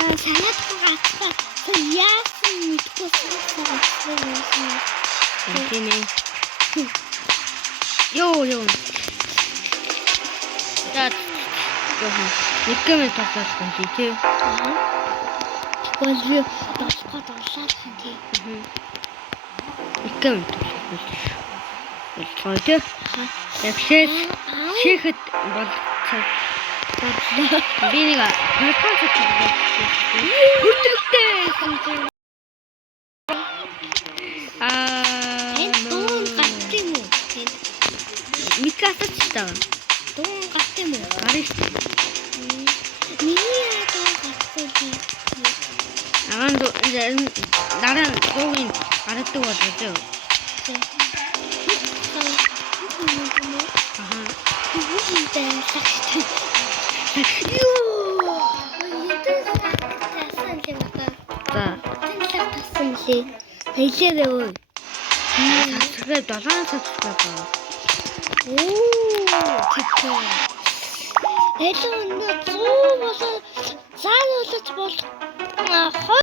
санаадгүй гацгаа. Яасан мэдгүй санаадгүй. Тэнэ. Йоо. За. Нэг минут тоглосон тий. Тэгвэл би тоглоход орлаад хан тий. Нэг минут тоглосон. Болтой. Ягшээс шихэд бол би нэг хөлтөнд хүртэлтэй. Дуун гат юм уу? Микасач таа. Дуун гат юм уу? Гариш. Миний дуун гатгүй. Дараа дуугийн гаргадаг болов. Хэлээрээ өө. Сасраа 7 сасраа байна. Тэгтээ. Элэн 100 болоо заа болож болох.